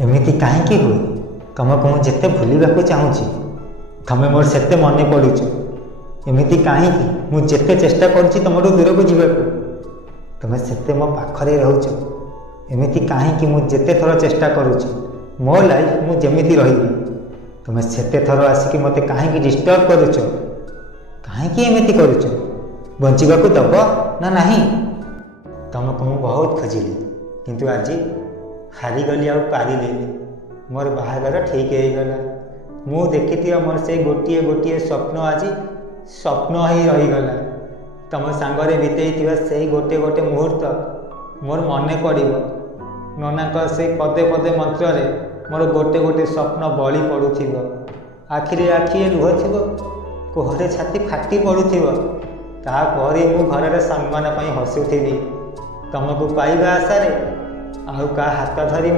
एमिति काहेकि हुए तुमको मु जेते भूलिबाकू चाहूँगी तमें मोर सेते मने पड़ुच। एमिति काहेकि मु जेते चेष्टा करुच्ची तुमठू दूर को जीवाकू तुम सेते मो पाखरे रहुच। एमिति काहेकि मु जेते थर चेष्टा करुच्ची मो लाइफ मु जेमिति रहिबी तुम सेते थर आसिक मते काहेकि डिस्टर्ब करुच। काहेकि एमिति करुच बंचिबाकू दब ना नहीं। तुमको मु बहुत खोजिली किंतु आज हारीगली आ पारिलेनी। मोर बाहागर ठीक होगला। मु देखी मोर से गोटे गोटे स्वप्न आज स्वप्न ही रहीगला। तुम सांगरे बीतई से गोटे गोटे मुहूर्त मोर मन पड़ो। नना से पदे पदे मंत्र मोर गोटे गोटे स्वप्न बलि पड़ुथिबो। आखिरे आखिए लुह थिबो, कोहरे छाती फाटी पड़ुथिबो। तापरे मु घर सम्मान हसुथी तुमको पाइबा आशारे आउ का हाथ धरी